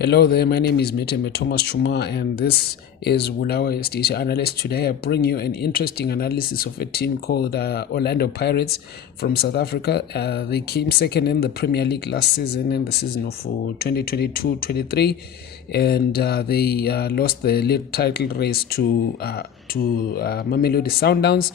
Hello there, my name is Meteme Thomas Chuma, and this is Bulawayo Station Analyst. Today I bring you an interesting analysis of a team called Orlando Pirates from South Africa. They came second in the Premier League last season, in the season of 2022-23, and they lost the league title race to Mamelodi Sundowns.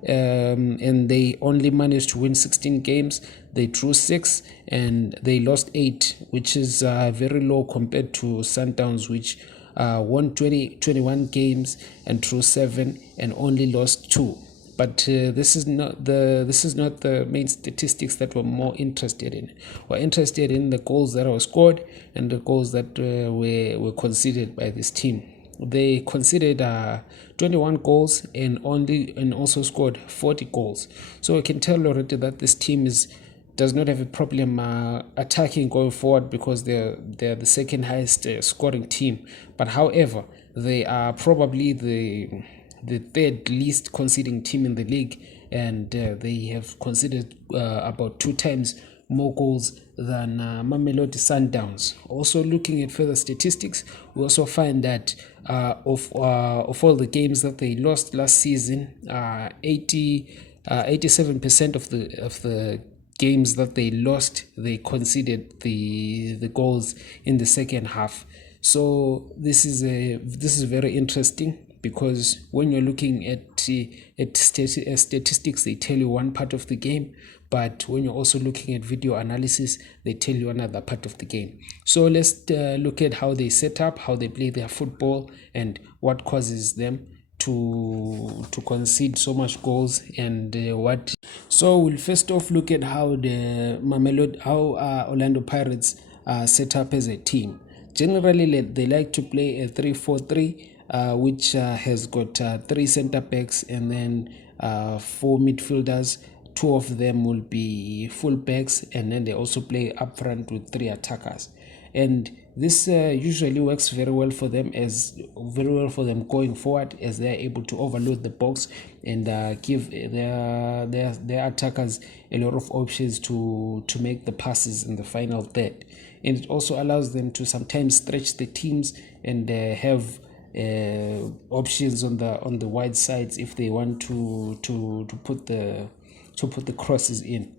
And they only managed to win 16 games. They drew 6 and they lost 8, which is very low compared to Sundowns, which won 21 games and drew 7 and only lost 2. But this is not the main statistics that we're more interested in. We're interested in the goals that were scored and the goals that were conceded by this team. They conceded 21 goals and also scored 40 goals. So I can tell already that this team does not have a problem attacking going forward, because they're the second highest scoring team. But however, they are probably the third least conceding team in the league, and they have conceded about 2 times more goals than Mamelodi Sundowns. Also, looking at further statistics, we also find that of all the games that they lost last season, 87% of the games that they lost, they conceded the goals in the second half. So this is very interesting, because when you're looking at statistics, they tell you one part of the game, but when you're also looking at video analysis, they tell you another part of the game. So let's look at how they set up, how they play their football, and what causes them to concede so much goals, and what. So we'll first off look at how Orlando Pirates are set up as a team. Generally, they like to play a 3-4-3, which has got 3 center backs and then 4 midfielders. 2 of them will be full backs, and then they also play up front with 3 attackers. And this usually works very well for them going forward, as they are able to overload the box and give their attackers a lot of options to make the passes in the final third. And it also allows them to sometimes stretch the teams and have options on the wide sides if they want to put the crosses in.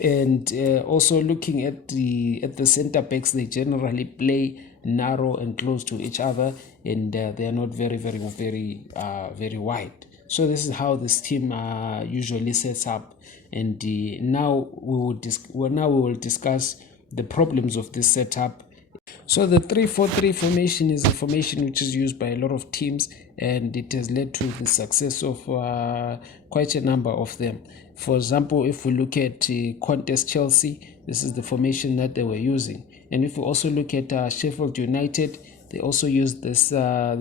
And also looking at the center backs, they generally play narrow and close to each other, and they are not very wide. So this is how this team usually sets up. And now we will discuss the problems of this setup. So the 3-4-3 formation is a formation which is used by a lot of teams, and it has led to the success of quite a number of them. For example, if we look at Conte's Chelsea, this is the formation that they were using. And if we also look at Sheffield United, they also used this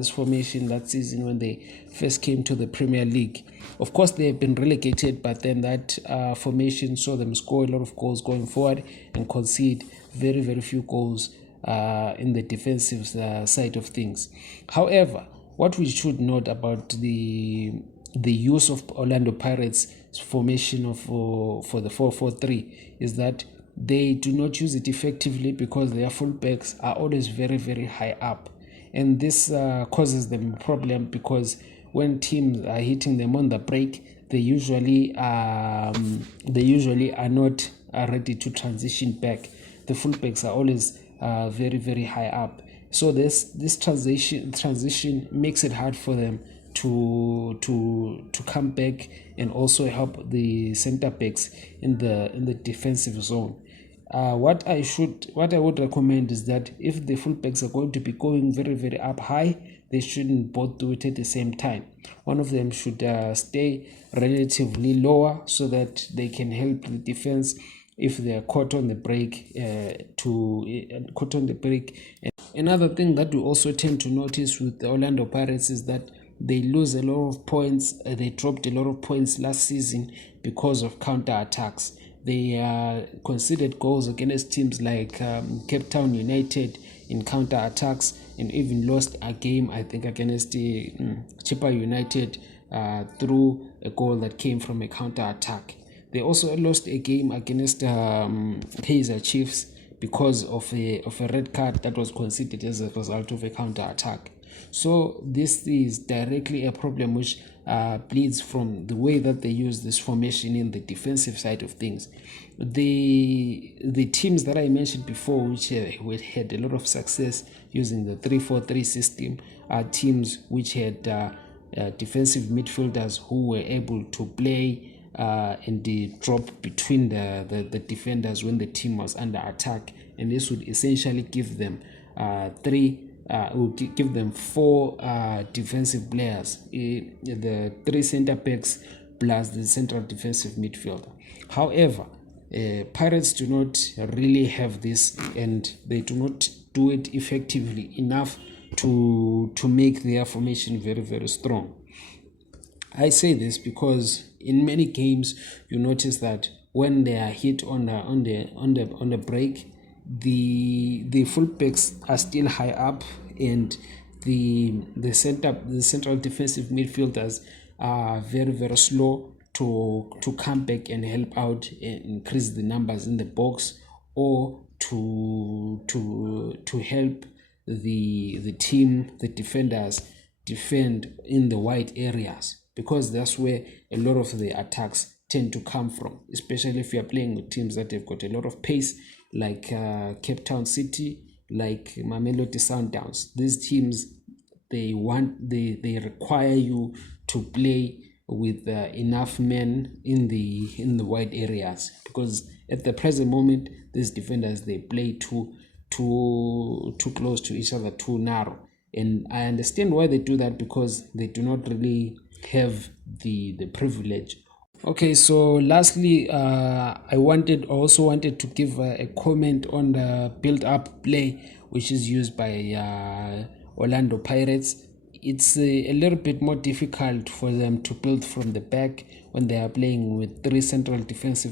formation that season when they first came to the Premier League. Of course, they have been relegated, but then that formation saw them score a lot of goals going forward and concede very few goals in the defensive side of things. However, what we should note about the use of Orlando Pirates formation for the 4-4-3 is that they do not use it effectively, because their fullbacks are always very high up, and this causes them a problem, because when teams are hitting them on the break, they usually are not ready to transition back. The fullbacks are always very high up, so this transition makes it hard for them to come back and also help the center backs in the defensive zone. What I would recommend is that if the fullbacks are going to be going very up high, they shouldn't both do it at the same time. One of them should stay relatively lower, so that they can help the defense if they are caught on the break. Another thing that we also tend to notice with the Orlando Pirates is that they lose a lot of points. They dropped a lot of points last season because of counter attacks. They conceded goals against teams like Cape Town United in counter attacks, and even lost a game, I think, against Chippa United through a goal that came from a counter attack. They also lost a game against Kaizer Chiefs because of a red card that was conceded as a result of a counter attack. So this is directly a problem which bleeds from the way that they use this formation in the defensive side of things. The teams that I mentioned before, which had a lot of success using the 3-4-3 system, are teams which had defensive midfielders who were able to play and the drop between the defenders when the team was under attack, and this would essentially give them give them four defensive players, the three center backs plus the central defensive midfielder. However, Pirates do not really have this, and they do not do it effectively enough to make their formation very, very strong. I say this because in many games you notice that when they are hit on the break, the fullbacks are still high up, and the central defensive midfielders are very, very slow to come back and help out and increase the numbers in the box, or to help the team, the defenders, defend in the wide areas, because that's where a lot of the attacks tend to come from, especially if you're playing with teams that have got a lot of pace, like Cape Town City, like Mamelodi Sundowns. These teams, they require you to play with enough men in the wide areas, because at the present moment these defenders, they play too close to each other, too narrow. And I understand why they do that, because they do not really have the privilege. Okay, so lastly, I also wanted to give a comment on the build-up play which is used by Orlando Pirates. It's a little bit more difficult for them to build from the back when they are playing with three central defenders,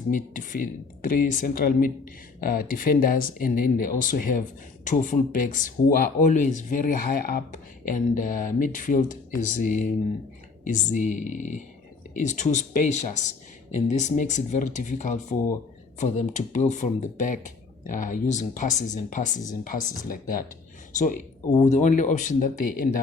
and then they also have two fullbacks who are always very high up, and midfield is too spacious, and this makes it very difficult for them to build from the back using passes like that. So the only option that they end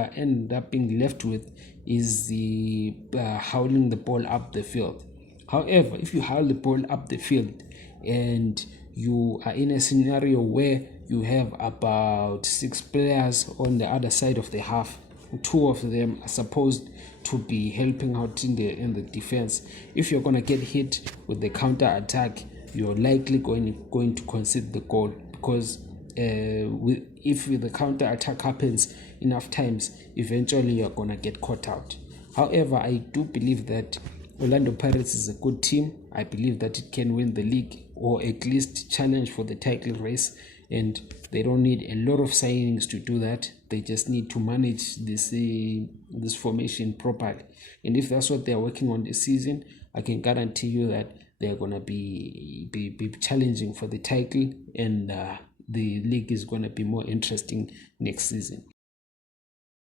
up being left with is the howling the ball up the field. However, if you howl the ball up the field and you are in a scenario where you have about 6 players on the other side of the half, 2 of them are supposed to be helping out in the defense. If you're going to get hit with the counter attack, you're likely going to concede the goal, because if the counter attack happens enough times, eventually you're going to get caught out. However, I do believe that Orlando Pirates is a good team. I believe that it can win the league, or at least challenge for the title race, and they don't need a lot of signings to do that. They just need to manage this formation properly, and if that's what they're working on this season, I can guarantee you that they're going to be challenging for the title, and the league is going to be more interesting next season.